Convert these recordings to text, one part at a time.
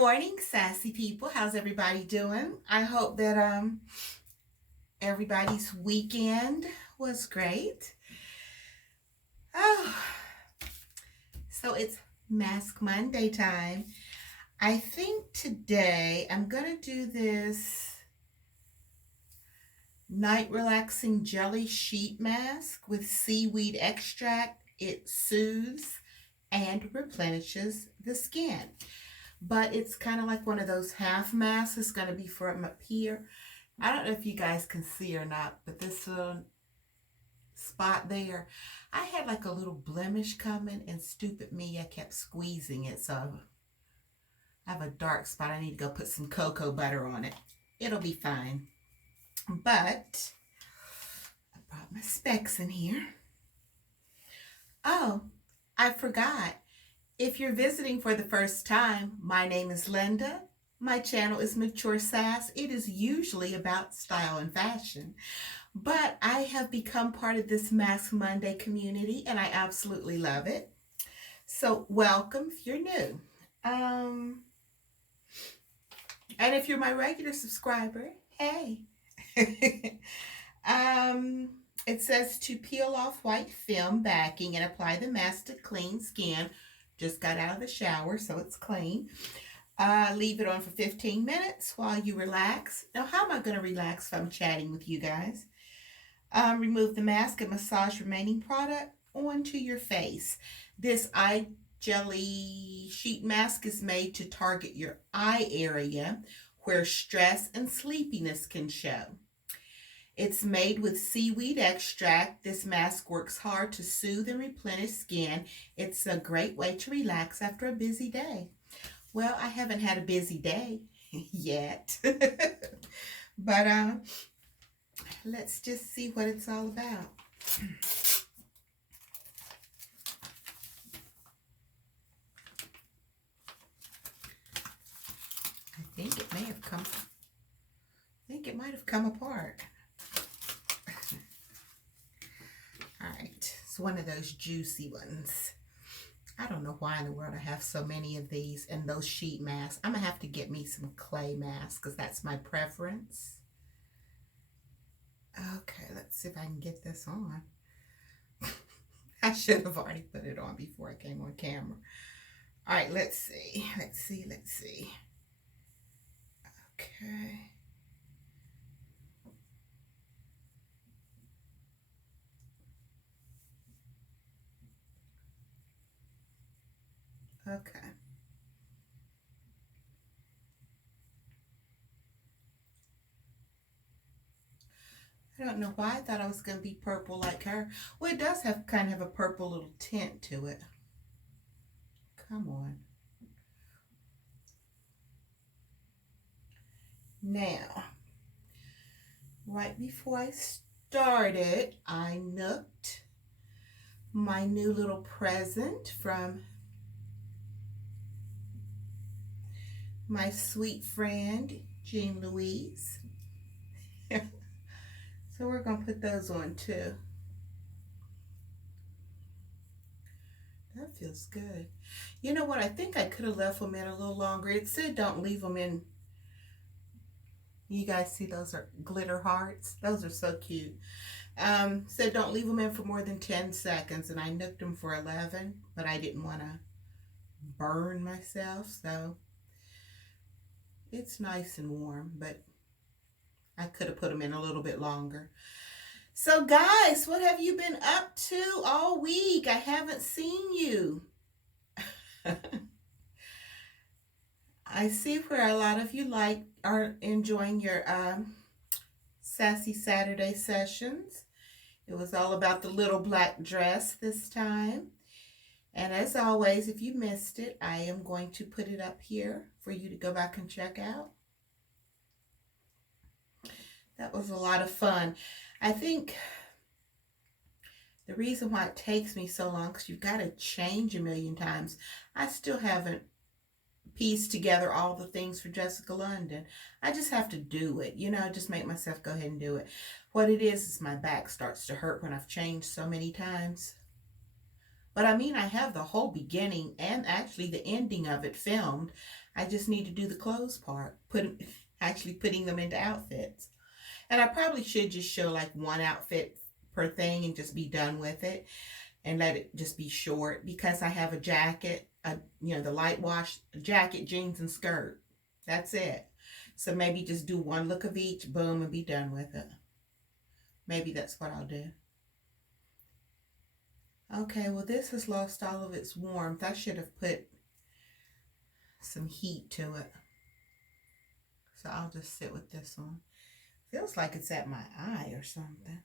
morning, sassy people. How's everybody doing? I hope that everybody's weekend was great. Oh, so it's Mask Monday time. I think today I'm gonna do this night relaxing jelly sheet mask with seaweed extract. It soothes and replenishes the skin. But it's kind of like one of those half masks. It's going to be from up here. I don't know if you guys can see or not, but this little spot there, I had like a little blemish coming, and stupid me, I kept squeezing it. So I have a dark spot. I need to go put some cocoa butter on it. It'll be fine. But I brought my specs in here. Oh, I forgot. If you're visiting for the first time, my name is Linda. My channel is Mature Sass. It is usually about style and fashion. But I have become part of this Mask Monday community and I absolutely love it. So welcome if you're new. And if you're my regular subscriber, hey. It says to peel off white film backing and apply the mask to clean skin. Just got out of the shower, so it's clean. Leave it on for 15 minutes while you relax. Now, how am I going to relax if I'm chatting with you guys? Remove the mask and massage remaining product onto your face. This eye jelly sheet mask is made to target your eye area where stress and sleepiness can show. It's made with seaweed extract. This mask works hard to soothe and replenish skin. It's a great way to relax after a busy day. Well, I haven't had a busy day yet. But let's just see what it's all about. I think it may have come, I think it might have come apart. All right, it's one of those juicy ones. I don't know why in the world I have so many of these and those sheet masks. I'm going to have to get me some clay masks because that's my preference. Okay, let's see if I can get this on. I should have already put it on before I came on camera. All right, let's see. Okay. Okay. I don't know why I thought I was going to be purple like her. Well, it does have kind of a purple little tint to it. Come on. Now, right before I started, I nooked my new little present from my sweet friend, Jean Louise. So we're going to put those on too. That feels good. You know what? I think I could have left them in a little longer. It said don't leave them in. You guys see those are glitter hearts? Those are so cute. Said don't leave them in for more than 10 seconds. And I nooked them for 11. But I didn't want to burn myself. So it's nice and warm. But I could have put them in a little bit longer. So guys, what have you been up to all week? I haven't seen you. I see where a lot of you are enjoying your Sassy Saturday sessions. It was all about the little black dress this time. And as always, if you missed it, I am going to put it up here for you to go back and check out. That was a lot of fun. I think the reason why it takes me so long, because you've got to change a million times. I still haven't pieced together all the things for Jessica London. I just have to do it, just make myself go ahead and do it. What it is my back starts to hurt when I've changed so many times. But I mean, I have the whole beginning and actually the ending of it filmed. I just need to do the clothes part, actually putting them into outfits. And I probably should just show like one outfit per thing and just be done with it and let it just be short, because I have a jacket, the light wash jacket, jeans, and skirt. That's it. So maybe just do one look of each, boom, and be done with it. Maybe that's what I'll do. Okay, well, this has lost all of its warmth. I should have put some heat to it. So I'll just sit with this one. Feels like it's at my eye or something.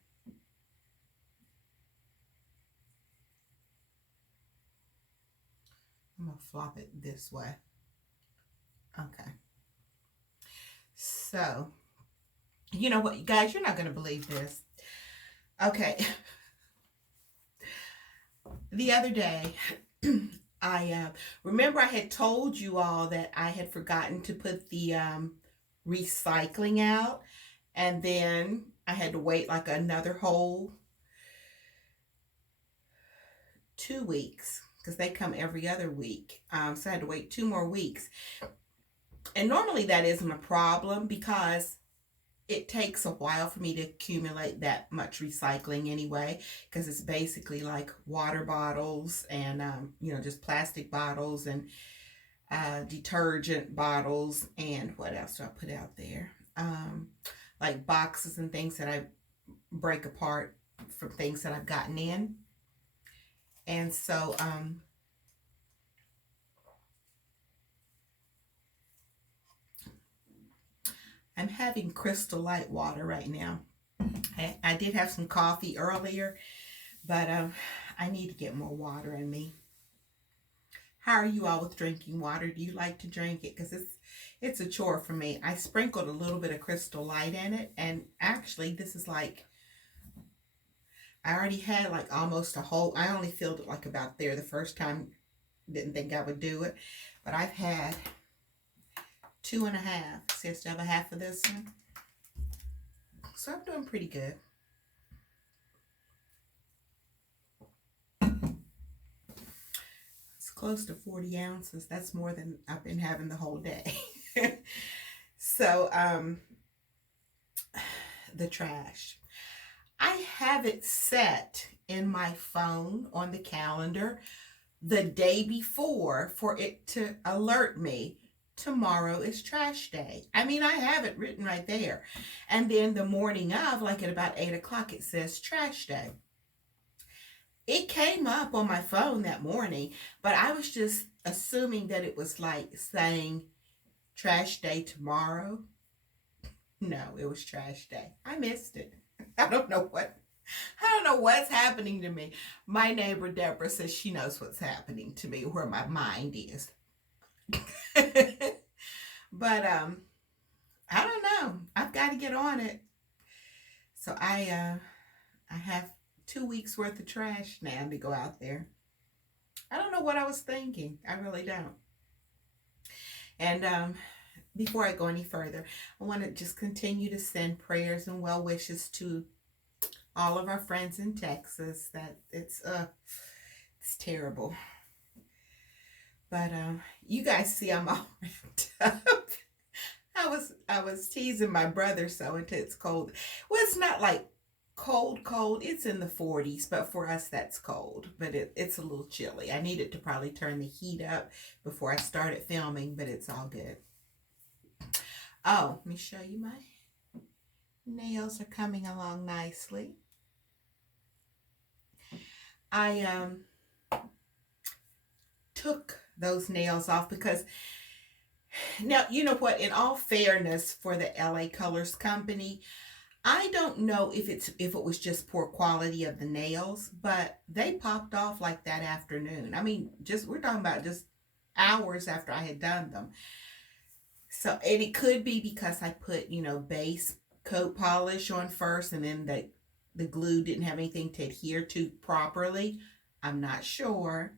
I'm going to flop it this way. Okay. So, you know what, guys, you're not going to believe this. Okay. The other day, I remember I had told you all that I had forgotten to put the recycling out, and then I had to wait like another whole 2 weeks because they come every other week. So I had to wait 2 more weeks. And normally that isn't a problem because it takes a while for me to accumulate that much recycling anyway, because it's basically like water bottles and just plastic bottles and detergent bottles, and what else do I put out there, like boxes and things that I break apart from things that I've gotten in. And so I'm having Crystal Light water right now. I did have some coffee earlier, but I need to get more water in me. How are you all with drinking water? Do you like to drink it? Because it's a chore for me. I sprinkled a little bit of Crystal Light in it, and actually this is like, I already had like almost a whole, I only filled it like about there the first time. Didn't think I would do it, but I've had 2.5. See, I still have a half of this one. So I'm doing pretty good. It's close to 40 ounces. That's more than I've been having the whole day. So, the trash. I have it set in my phone on the calendar the day before for it to alert me. Tomorrow is trash day. I mean, I have it written right there. And then the morning of, like at about 8 o'clock, it says trash day. It came up on my phone that morning, but I was just assuming that it was like saying trash day tomorrow. No, it was trash day. I missed it. I don't know what's happening to me. My neighbor Deborah says she knows what's happening to me, where my mind is. But I don't know. I've got to get on it. So I have 2 weeks worth of trash now to go out there. I don't know what I was thinking. I really don't. And before I go any further, I want to just continue to send prayers and well wishes to all of our friends in Texas. That it's terrible. But you guys see I'm all wrapped up. I was teasing my brother so until it's cold. Well, it's not like cold. It's in the 40s, but for us that's cold. But it's a little chilly. I needed to probably turn the heat up before I started filming, but it's all good. Oh, let me show you my nails are coming along nicely. I took those nails off because now, you know what, in all fairness for the LA Colors Company, I don't know if it was just poor quality of the nails, but they popped off like that afternoon. I mean, we're talking about just hours after I had done them. So, and it could be because I put, base coat polish on first, and then the glue didn't have anything to adhere to properly. I'm not sure,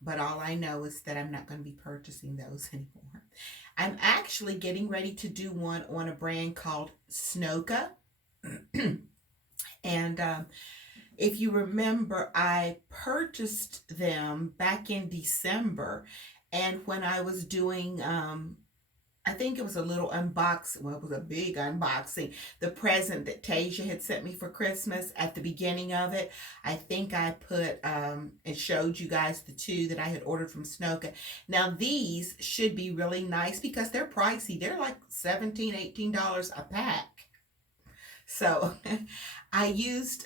but all I know is that I'm not going to be purchasing those anymore. I'm actually getting ready to do one on a brand called Snoka. And if you remember, I purchased them back in December, And when I was doing, I think it was a little unboxing. Well, it was a big unboxing. The present that Tasia had sent me for Christmas at the beginning of it. I think I put and showed you guys the two that I had ordered from Snoka. Now these should be really nice because they're pricey. They're like $17, $18 a pack. So I used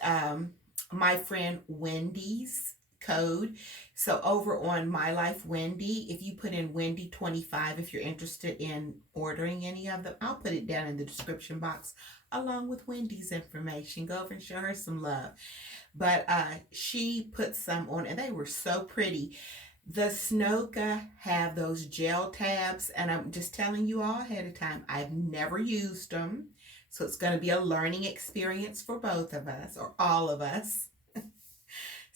my friend Wendy's code. So over on My Life Wendy, if you put in Wendy 25, if you're interested in ordering any of them, I'll put it down in the description box along with Wendy's information. Go over and show her some love. But she put some on and they were so pretty. The Snoka have those gel tabs, and I'm just telling you all ahead of time, I've never used them. So it's going to be a learning experience for both of us or all of us.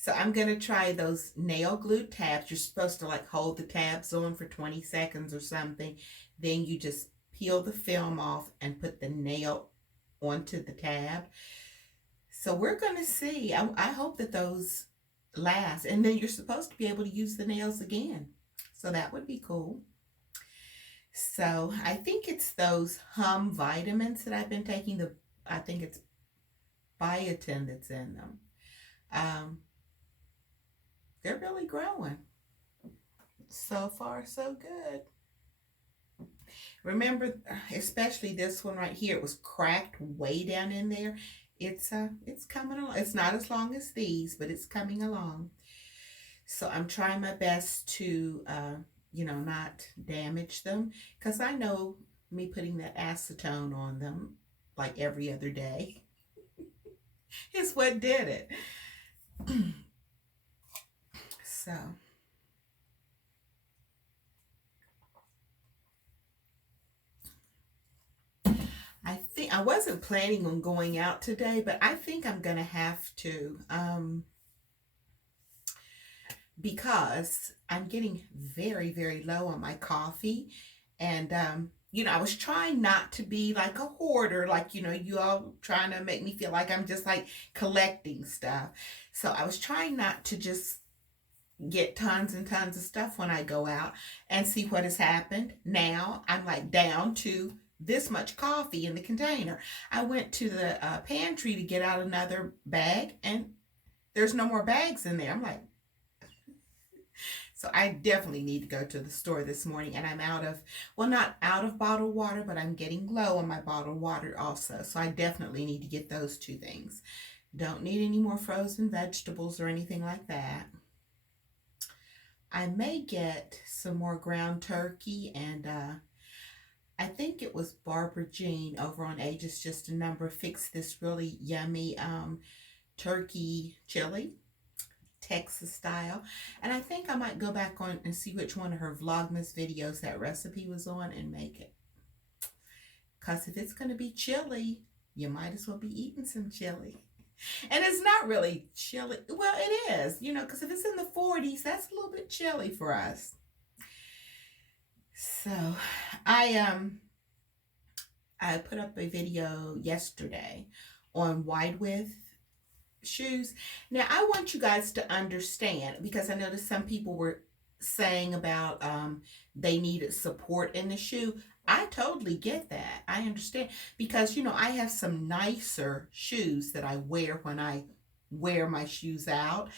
So I'm going to try those nail glue tabs. You're supposed to like hold the tabs on for 20 seconds or something. Then you just peel the film off and put the nail onto the tab. So we're going to see. I hope that those last. And then you're supposed to be able to use the nails again. So that would be cool. So I think it's those hum vitamins that I've been taking. I think it's biotin that's in them. Um, they're really growing. So far, so good. Remember, especially this one right here, it was cracked way down in there. It's coming along. It's not as long as these, but it's coming along. So I'm trying my best to, not damage them because I know me putting that acetone on them like every other day is what did it. So I think I wasn't planning on going out today, but I think I'm gonna have to, because I'm getting very, very low on my coffee. And, I was trying not to be like a hoarder, like, you all trying to make me feel like I'm just like collecting stuff. So I was trying not to just get tons and tons of stuff when I go out and see what has happened. Now I'm like down to this much coffee in the container. I went to the pantry to get out another bag and there's no more bags in there. I'm like, so I definitely need to go to the store this morning and I'm out of, well, not out of bottled water, but I'm getting low on my bottled water also. So I definitely need to get those two things. Don't need any more frozen vegetables or anything like that. I may get some more ground turkey and I think it was Barbara Jean over on Ages Just a Number fixed this really yummy turkey chili, Texas style. And I think I might go back on and see which one of her Vlogmas videos that recipe was on and make it. Because if it's going to be chili, you might as well be eating some chili. And it's not really chilly. Well, it is, because if it's in the 40s, that's a little bit chilly for us. So I put up a video yesterday on wide width shoes. Now I want you guys to understand, because I noticed some people were saying about they needed support in the shoe. I totally get that. I understand because I have some nicer shoes that I wear when I wear my shoes out.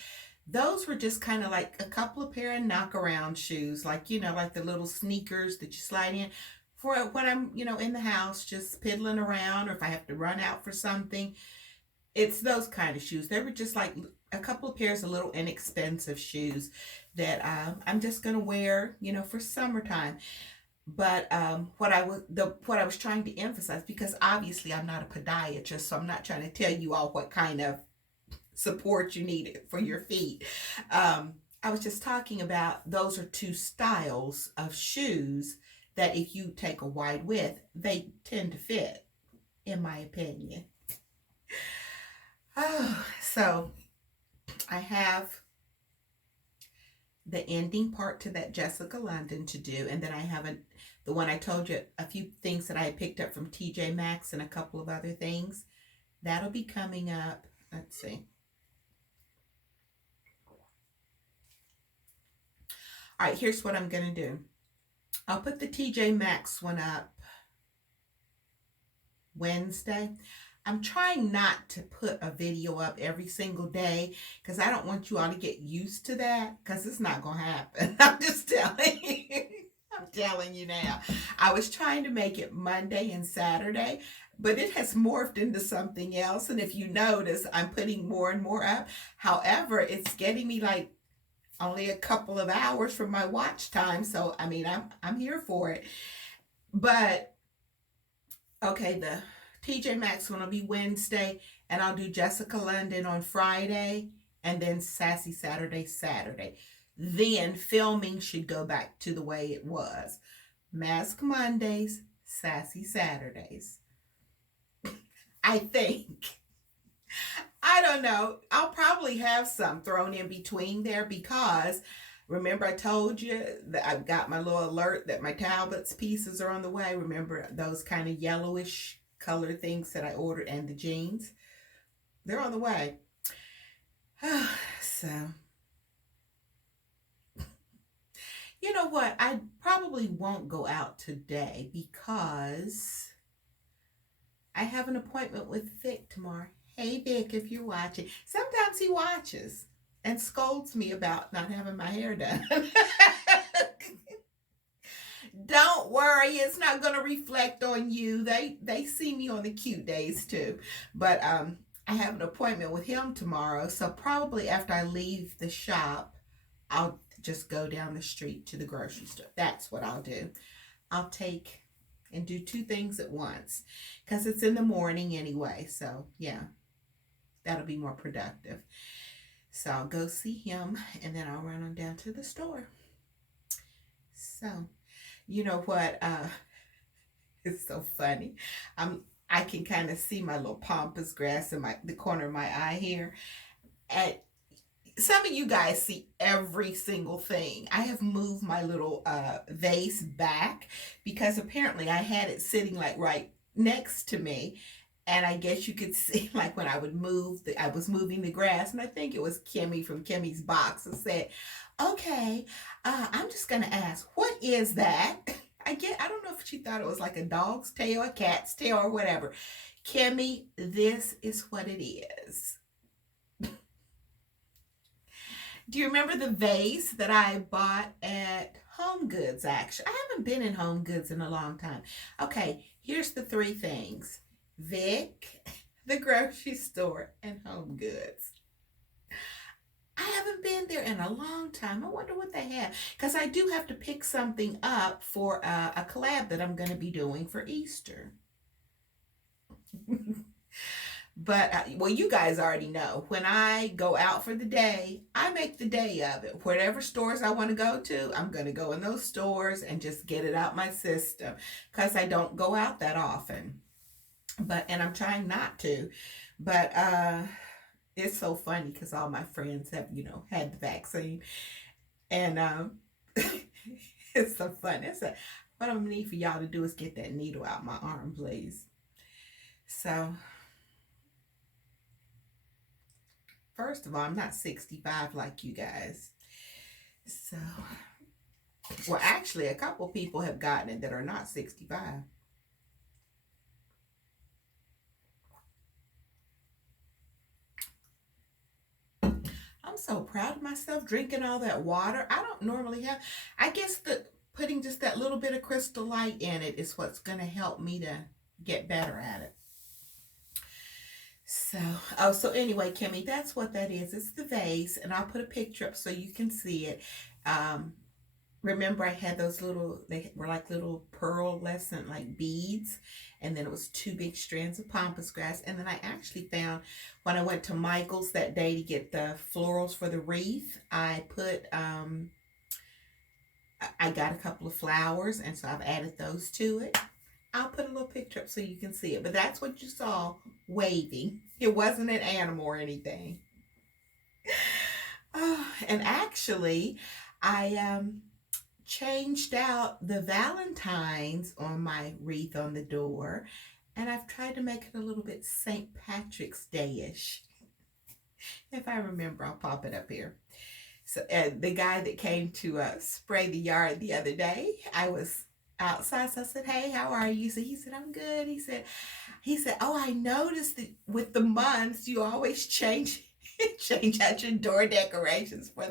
Those were just kind of like a couple of pair of knock around shoes, like like the little sneakers that you slide in for when I'm in the house just piddling around, or if I have to run out for something. It's those kind of shoes. They were just like a couple of pairs of little inexpensive shoes that I'm just gonna wear, for summertime. But what I was trying to emphasize, because obviously I'm not a podiatrist, so I'm not trying to tell you all what kind of support you need for your feet. I was just talking about those are two styles of shoes that if you take a wide width, they tend to fit, in my opinion. Oh, so I have the ending part to that Jessica London to do, and then I have the one I told you, a few things that I had picked up from TJ Maxx and a couple of other things. That'll be coming up. Let's see. All right, here's what I'm going to do. I'll put the TJ Maxx one up Wednesday. I'm trying not to put a video up every single day because I don't want you all to get used to that because it's not going to happen. I'm just telling you. I'm telling you now. I was trying to make it Monday and Saturday, but it has morphed into something else. And if you notice, I'm putting more and more up. However, it's getting me like only a couple of hours from my watch time. So I mean, I'm here for it. But okay, the TJ Maxx one will be Wednesday, and I'll do Jessica London on Friday, and then Sassy Saturday. Then filming should go back to the way it was. Mask Mondays, Sassy Saturdays. I think. I don't know. I'll probably have some thrown in between there because remember I told you that I've got my little alert that my Talbot's pieces are on the way. Remember those kind of yellowish color things that I ordered and the jeans? They're on the way. So, you know what? I probably won't go out today because I have an appointment with Vic tomorrow. Hey, Vic, if you're watching. Sometimes he watches and scolds me about not having my hair done. Don't worry, it's not going to reflect on you. They see me on the cute days too. But I have an appointment with him tomorrow, so probably after I leave the shop, I'll just go down the street to the grocery store. That's what I'll do. I'll take and do two things at once because it's in the morning anyway. So yeah, that'll be more productive. So I'll go see him and then I'll run on down to the store. So, you know what? It's so funny. I can kind of see my little pampas grass in the corner of my eye here. And some of you guys see every single thing. I have moved my little vase back because apparently I had it sitting like right next to me. And I guess you could see like when I would move, I was moving the grass. And I think it was Kimmy from Kimmy's Box and said, okay, I'm just going to ask, what is that? I don't know if she thought it was like a dog's tail, a cat's tail, or whatever. Kimmy, this is what it is. Do you remember the vase that I bought at Home Goods, actually? I haven't been in Home Goods in a long time. Okay, here's the three things. Vic, the grocery store, and Home Goods. I haven't been there in a long time. I wonder what they have. Because I do have to pick something up for a collab that I'm going to be doing for Easter. But, well, you guys already know. When I go out for the day, I make the day of it. Whatever stores I want to go to, I'm going to go in those stores and just get it out my system. Because I don't go out that often. And I'm trying not to. But it's so funny because all my friends have, had the vaccine. And it's so funny. What I'm going to need for y'all to do is get that needle out my arm, please. So, first of all, I'm not 65 like you guys. So, well, actually, a couple people have gotten it that are not 65. I'm so proud of myself drinking all that water. I don't normally have, I guess putting just that little bit of Crystal Light in it is what's going to help me to get better at it. So anyway, Kimmy, that's what that is. It's the vase, and I'll put a picture up so you can see it. Remember I had those they were like little pearlescent like beads, and then it was two big strands of pampas grass. And then I actually found when I went to Michael's that day to get the florals for the wreath, I got a couple of flowers, and so I've added those to it. I'll put a little picture up so you can see it. But that's what you saw waving. It wasn't an animal or anything. Oh, and actually, I changed out the Valentines on my wreath on the door. And I've tried to make it a little bit St. Patrick's Day-ish. If I remember, I'll pop it up here. So the guy that came to spray the yard the other day, I was outside, so I said, "Hey, how are you?" So he said, "I'm good." He said, "Oh, I noticed that with the months, you always change." Change out your door decorations for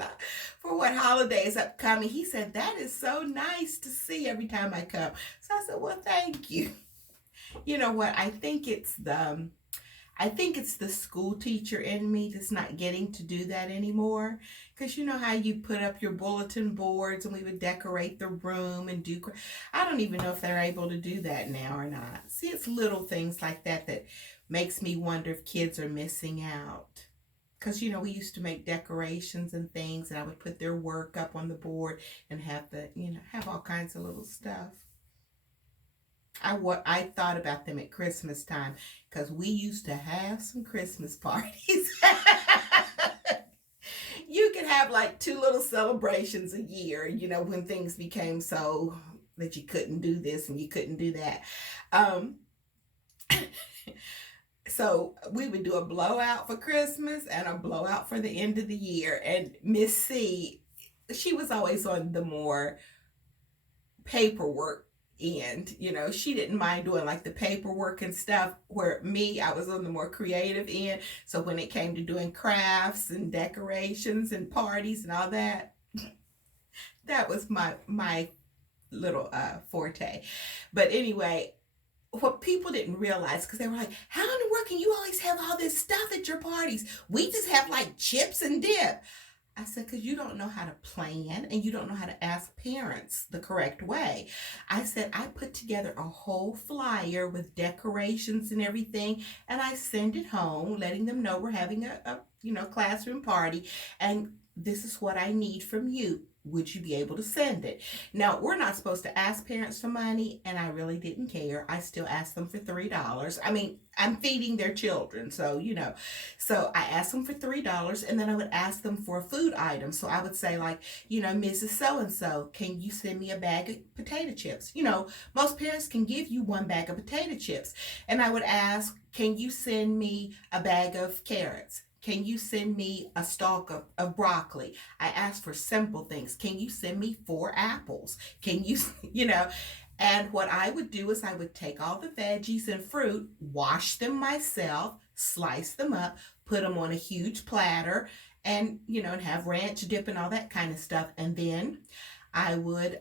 what holiday is upcoming. He said that is so nice to see every time I come. So I said, well, thank you. You know what? I think it's the school teacher in me that's not getting to do that anymore. Because you know how you put up your bulletin boards and we would decorate the room and do. I don't even know if they're able to do that now or not. See, it's little things like that that makes me wonder if kids are missing out. Because we used to make decorations and things, and I would put their work up on the board and have all kinds of little stuff. I thought about them at Christmas time because we used to have some Christmas parties. You could have like two little celebrations a year, when things became so that you couldn't do this and you couldn't do that. Um, so we would do a blowout for Christmas and a blowout for the end of the year. And Miss C, she was always on the more paperwork end. She didn't mind doing like the paperwork and stuff, where me, I was on the more creative end. So when it came to doing crafts and decorations and parties and all that, that was my little forte. But anyway, what people didn't realize, because they were like, how in the world can you always have all this stuff at your parties? We just have like chips and dip. I said, because you don't know how to plan and you don't know how to ask parents the correct way. I said, I put together a whole flyer with decorations and everything, and I send it home, letting them know we're having a classroom party, and this is what I need from you. Would you be able to send it? Now, we're not supposed to ask parents for money, and I really didn't care. I still asked them for $3. I mean, I'm feeding their children, so. So I asked them for $3, and then I would ask them for a food item. So I would say, like, Mrs. So and so, can you send me a bag of potato chips? Most parents can give you one bag of potato chips. And I would ask, can you send me a bag of carrots? Can you send me a stalk of broccoli? I asked for simple things. Can you send me 4 apples? Can you, And what I would do is I would take all the veggies and fruit, wash them myself, slice them up, put them on a huge platter, and have ranch dip and all that kind of stuff. And then I would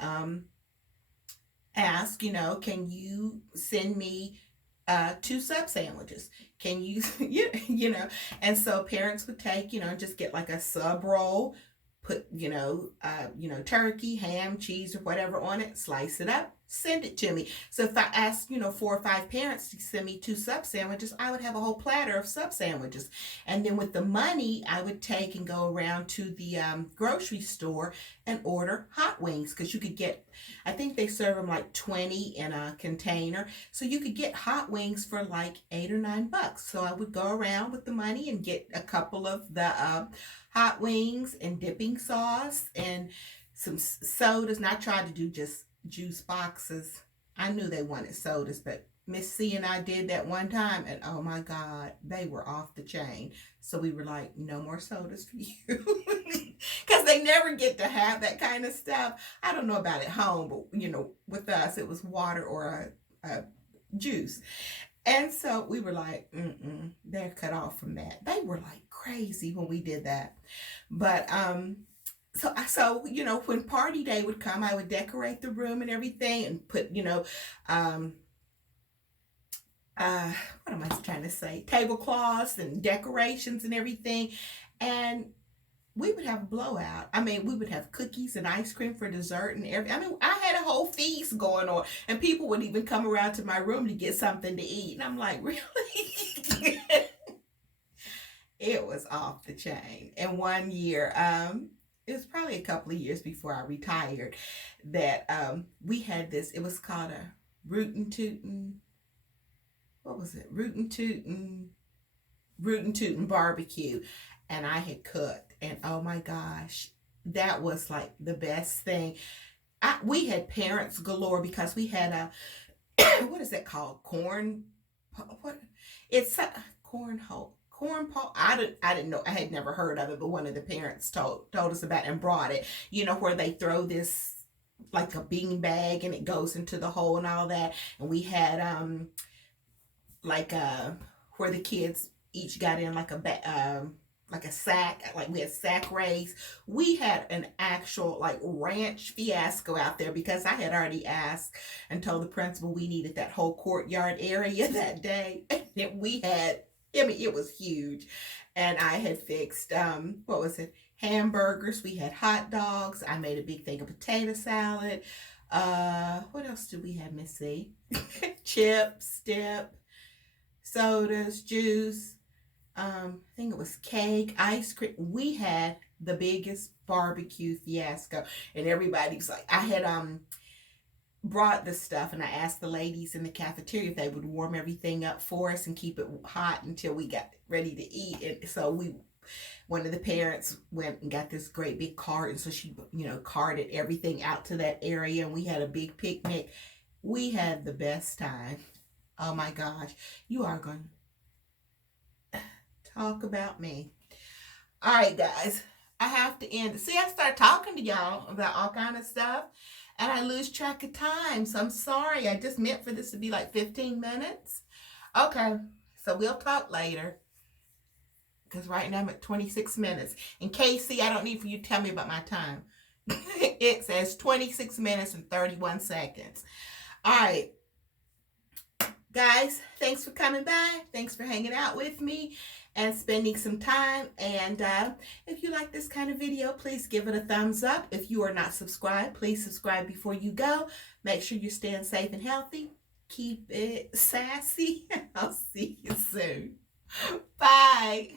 ask, can you send me 2 sub sandwiches? Can you, and so parents would take, just get like a sub roll, put, turkey, ham, cheese, or whatever on it, slice it up, send it to me. So if I asked, 4 or 5 parents to send me 2 sub sandwiches, I would have a whole platter of sub sandwiches. And then with the money, I would take and go around to the grocery store and order hot wings, because you could get, I think they serve them like 20 in a container. So you could get hot wings for like $8 or $9. So I would go around with the money and get a couple of the hot wings and dipping sauce and some sodas. And I tried to do just juice boxes. I knew they wanted sodas, but Miss C and I did that one time, and oh my God, they were off the chain. So we were like, no more sodas for you. Because they never get to have that kind of stuff. I don't know about at home, but with us, it was water or a juice. And so we were like, they're cut off from that. They were like crazy when we did that. But so when party day would come, I would decorate the room and everything and put what am I trying to say, tablecloths and decorations and everything. And we would have a blowout. I mean, we would have cookies and ice cream for dessert and everything. I mean, I had a whole feast going on, and people would even come around to my room to get something to eat. And I'm like, really? It was off the chain. And one year, it was probably a couple of years before I retired, that we had this, it was called a rootin' tootin', what was it? Rootin' tootin' barbecue. And I had cooked, and oh my gosh, that was like the best thing. We had parents galore, because we had what is that called? Corn, what? It's cornhole. corn pop. I didn't know. I had never heard of it, but one of the parents told us about it and brought it. You know, where they throw this like a bean bag and it goes into the hole and all that. And we had like where the kids each got in like a sack, like we had sack race. We had an actual like ranch fiasco out there because I had already asked and told the principal we needed that whole courtyard area that day. And we had, I mean, it was huge. And I had fixed, what was it? Hamburgers. We had hot dogs. I made a big thing of potato salad. What else did we have, Miss C? Chips, dip, sodas, juice. I think it was cake, ice cream. We had the biggest barbecue fiasco, and everybody was like, I had brought the stuff, and I asked the ladies in the cafeteria if they would warm everything up for us and keep it hot until we got ready to eat. And so one of the parents went and got this great big cart, and so she, carted everything out to that area, and we had a big picnic. We had the best time. Oh my gosh, you are going to talk about me. All right, guys, I have to end. See, I start talking to y'all about all kind of stuff, and I lose track of time. So I'm sorry. I just meant for this to be like 15 minutes. Okay, so we'll talk later. Because right now I'm at 26 minutes. And Casey, I don't need for you to tell me about my time. It says 26 minutes and 31 seconds. All right. Guys, thanks for coming by. Thanks for hanging out with me and spending some time. And if you like this kind of video, please give it a thumbs up. If you are not subscribed, please subscribe before you go. Make sure you're staying safe and healthy. Keep it sassy. I'll see you soon. Bye.